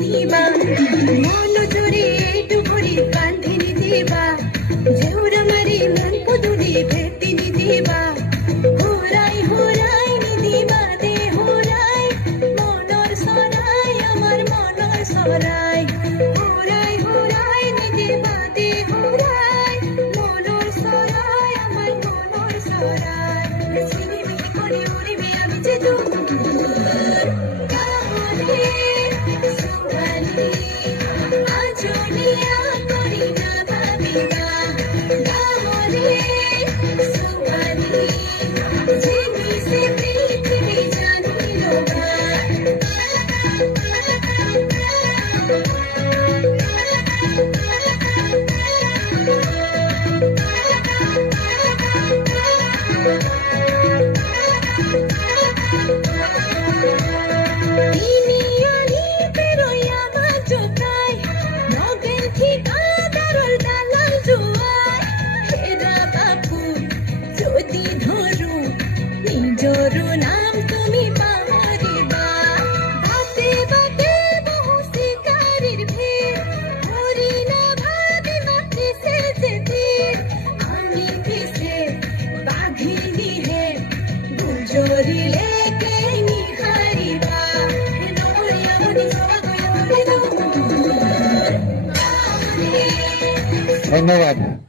নিধিবা মন জোরে ডুবুরি কান্ধে নিধিবা ঝেউরা মারি মন পুদুলি ভেটি নিধিবা হোরাই হোরাই নিধিবা দে হোরাই মনর সরাই আমার মনর সরাই হোরাই হোরাই নিধিবা দে হোরাই মনর সরাই আমার মনর সরাই সিনিমিনি করে উড়িবে আমি যে দূর নাম তুমি পাহরিবা বাতে বাতে বহু শিকারির ভিড় হরি না ভাবি মাটি সে যেতে আমি কিসে বাঘিনী হে গুজরি লেকে নিহারিবা নরিয়া মনি সবা গয়া মনি ধন্যবাদ।